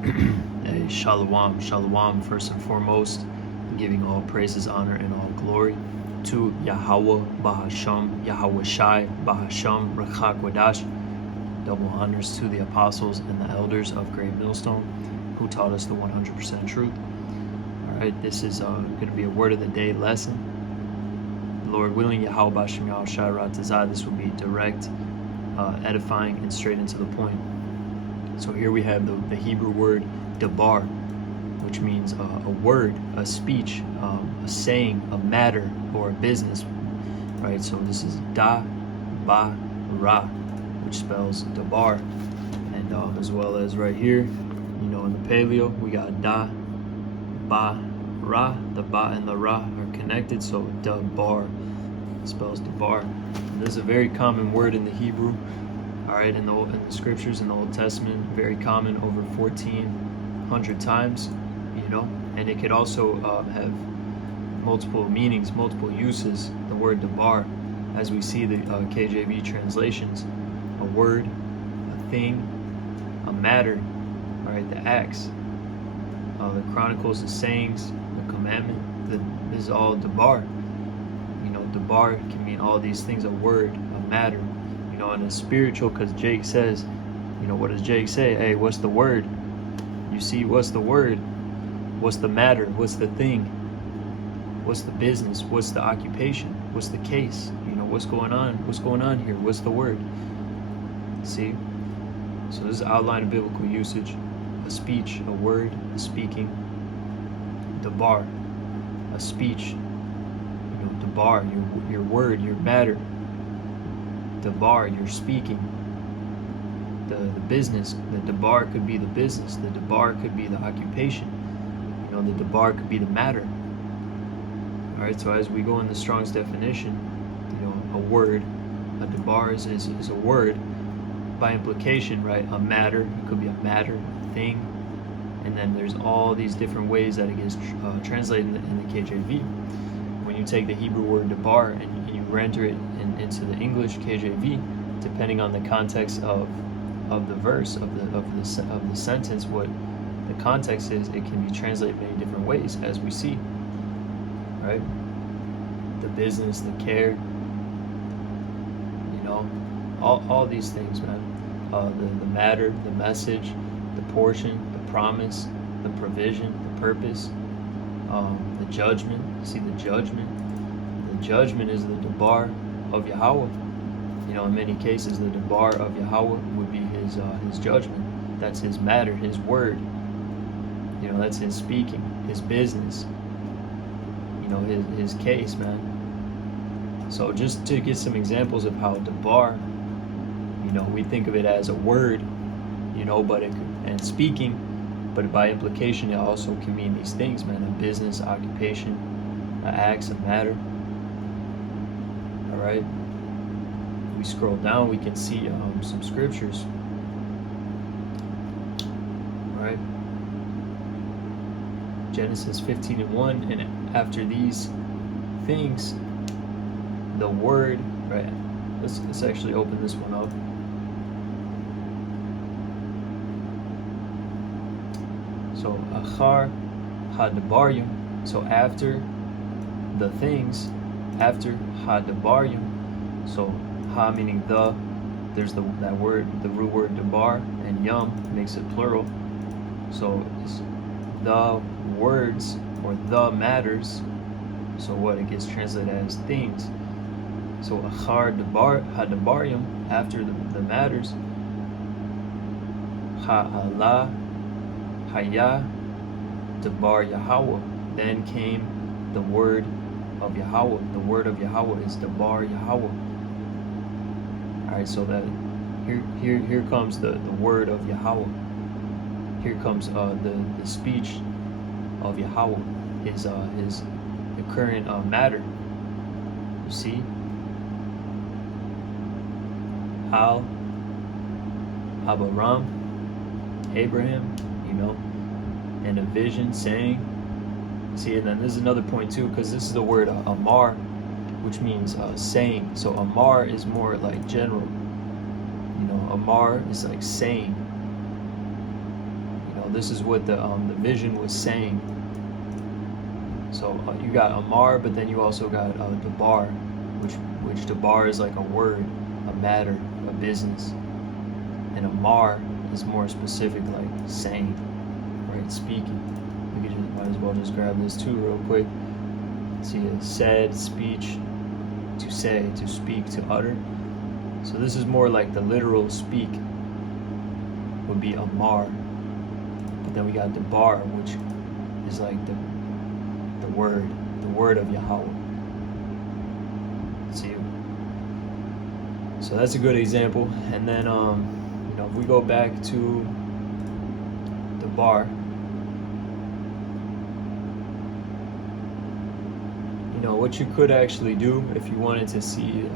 Hey, shalom, shalom, first and foremost, giving all praises, honor, and all glory to Yahweh Bahasham, Yahweh Shai Bahasham, Rachak Wadash. Double honors to the apostles and the elders of Great Millstone who taught us the 100% truth. All right, this is going to be a word of the day lesson. Lord willing, Yahweh Bahasham, Yahweh Shai Ratazah, this will be direct, edifying, and straight into the point. So here we have the Hebrew word DABAR, which means a word, a speech, a saying, a matter, or a business, right? So this is DABAR, which spells DABAR, and as well as right here, in the Paleo, we got DABAR. The Ba and the Ra are connected, so DABAR spells DABAR. And this is a very common word in the Hebrew. All right, in the scriptures in the Old Testament, very common, over 1,400 times, and it could also have multiple meanings, multiple uses. The word DABAR, as we see the KJV translations, a word, a thing, a matter, all right, the acts, the chronicles, the sayings, the commandment, this is all DABAR. DABAR can mean all these things, a word, a matter, and it's spiritual, because Jake says, what does Jake say? Hey, what's the word? You see, what's the word? What's the matter? What's the thing? What's the business? What's the occupation? What's the case? What's going on? What's going on here? What's the word? See? So this is outline of biblical usage. A speech, a word, a speaking. DABAR, a speech. DABAR, your word, your matter. DABAR, you're speaking. The business, the DABAR could be the business, the DABAR could be the occupation, the DABAR could be the matter. All right, so as we go in the Strong's definition, a word, a DABAR is a word by implication, right? A matter, it could be a matter, a thing, and then there's all these different ways that it gets translated in the KJV. When you take the Hebrew word DABAR and you render it into the English KJV, depending on the context of the verse, of the sentence, what the context is, it can be translated many different ways, as we see, right? The business, the care, all these things, man. The matter, the message, the portion, the promise, the provision, the purpose, the judgment. See, the judgment. The judgment is the DABAR of Yahweh. In many cases, the DABAR of Yahweh would be his judgment. That's his matter, his word. That's his speaking, his business. His case, man. So just to get some examples of how DABAR, we think of it as a word, and speaking, but by implication, it also can mean these things, man: a business, occupation, an acts, a matter. All right. We scroll down, we can see some scriptures. All right. Genesis 15:1, and after these things, the word, right? Let's actually open this one up. So achar hadabaryum. So after the things, after hadabaryum. So ha meaning the, there's that word, the root word dabar, and yum makes it plural. So it's the words or the matters. So what it gets translated as things. So achar hadabaryum, after the matters. Ha'ala Haya Dabar Yahweh. Then came the word of Yahweh. The word of Yahweh is Dabar Yahweh. Alright, so that here comes the word of Yahweh. Here comes the speech of Yahweh, his the current matter. You see? Al Abaram, Abraham, and a vision saying. See, and then this is another point too, because this is the word Amar, which means saying. So Amar is more like general. Amar is like saying. this is what the vision was saying. So you got Amar, but then you also got DABAR, which DABAR is like a word, a matter, a business, and Amar is more specific, like saying, right, speaking. We could just might as well just grab this too real quick. See, it said, speech, to say, to speak, to utter. So this is more like the literal speak would be Amar, but then we got DABAR, which is like the word of Yahweh. See, so that's a good example. And then if we go back to DABAR, what you could actually do if you wanted to see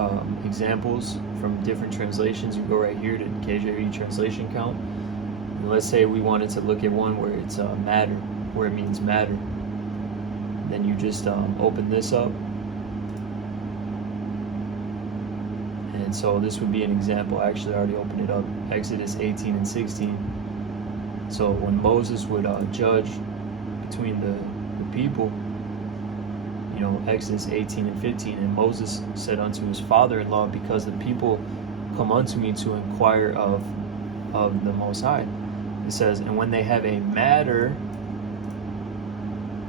examples from different translations, you go right here to KJV translation count. And let's say we wanted to look at one where it's matter, where it means matter. Then you just open this up, and so this would be an example. I actually already opened it up, Exodus 18 and 16. So when Moses would judge between the people, Exodus 18 and 15, and Moses said unto his father-in-law, because the people come unto me to inquire of the Most High. It says, and when they have a matter,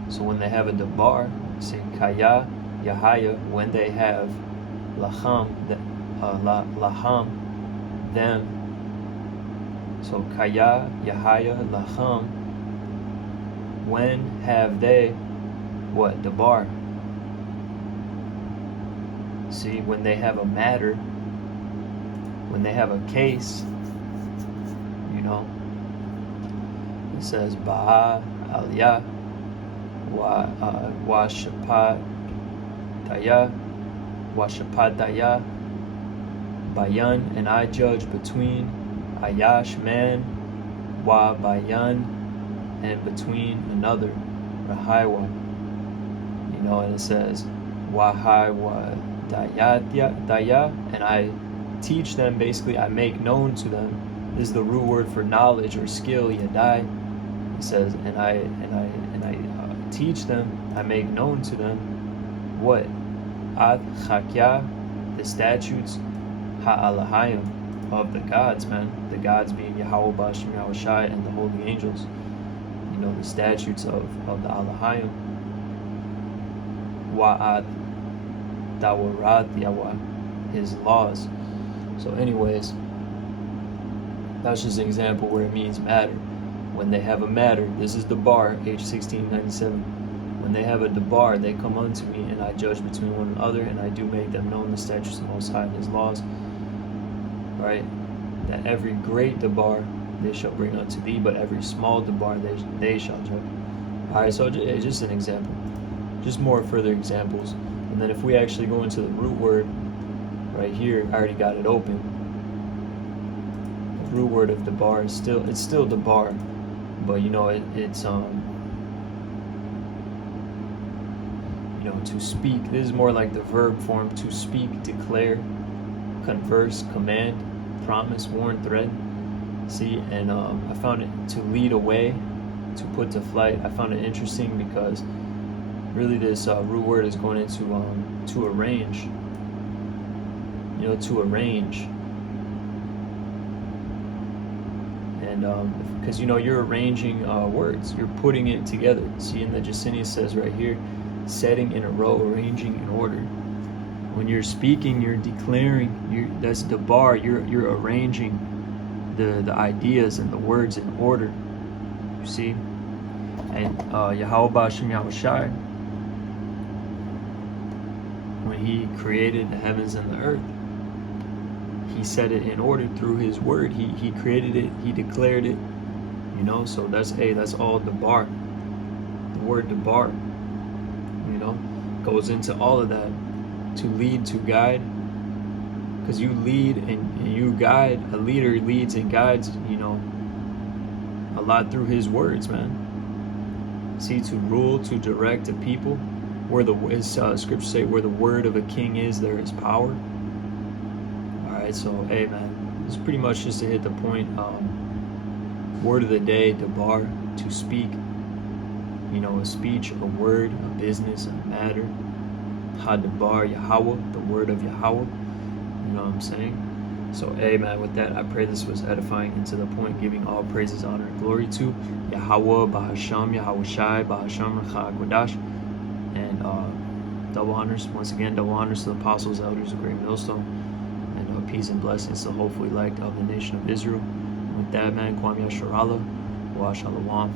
so when they have a DABAR, say Kaya, Yahaya, when they have Laham, Laham, them. So Kaya, Yahaya, Laham, when have they what? DABAR. See, when they have a matter, when they have a case, it says Ba'a Aliyah wa Shapat Daya Bayan, and I judge between Ayash man wa Bayan, and between another Rahaiwa, and it says Wahai wa Daya, and I teach them, basically I make known to them. This is the root word for knowledge or skill, Yadai. It says, and I teach them, I make known to them what? Ad Chakya, the statutes, Ha'alahayim, of the gods, man. The gods being Yahweh Bashim Yahushai and the holy angels. The statutes of the Alahayim. Wa'ad Dawarat Yahweh, his laws. So anyways, that's just an example where it means matter. When they have a matter, this is DABAR, H1697. When they have a DABAR, they come unto me, and I judge between one another, and I do make them known the statutes of the Most High and his laws. Right? That every great DABAR they shall bring unto thee, but every small DABAR they shall judge. Alright, so just an example. Just more further examples. And then if we actually go into the root word right here, I already got it open. The root word of DABAR is still DABAR, but it's to speak. This is more like the verb form: to speak, declare, converse, command, promise, warn, threaten. See, and I found it to lead away, to put to flight. I found it interesting because really this root word is going into to arrange. To arrange. And because you're arranging words, you're putting it together. See, in the Jacinius says right here, setting in a row, arranging in order. When you're speaking, you're declaring. That's DABAR. You're arranging the ideas and the words in order. You see, and Yahweh Bashim Yahushai, when he created the heavens and the earth, he set it in order through his word. He created it, he declared it, so that's all DABAR. The word DABAR, goes into all of that. To lead, to guide, because you lead and you guide. A leader leads and guides, a lot through his words, man. See, to rule, to direct a people, where as scriptures say, where the word of a king is, there is power. Alright, so hey man, it's pretty much just to hit the point. Word of the day, DABAR, to speak. A speech, a word, a business, a matter. HaDabar Yahweh, the word of Yahweh. You know what I'm saying? So, man, with that, I pray this was edifying and to the point, giving all praises, honor, and glory to Yahweh, Bahasham, Yahweh Shai, Bahasham, Racha, and double honors, once again, double honors to the apostles, elders of Great Millstone, and peace and blessings to hopefully elect of the nation of Israel. With that, man, Kwam Yasharallah, Wa Shalom.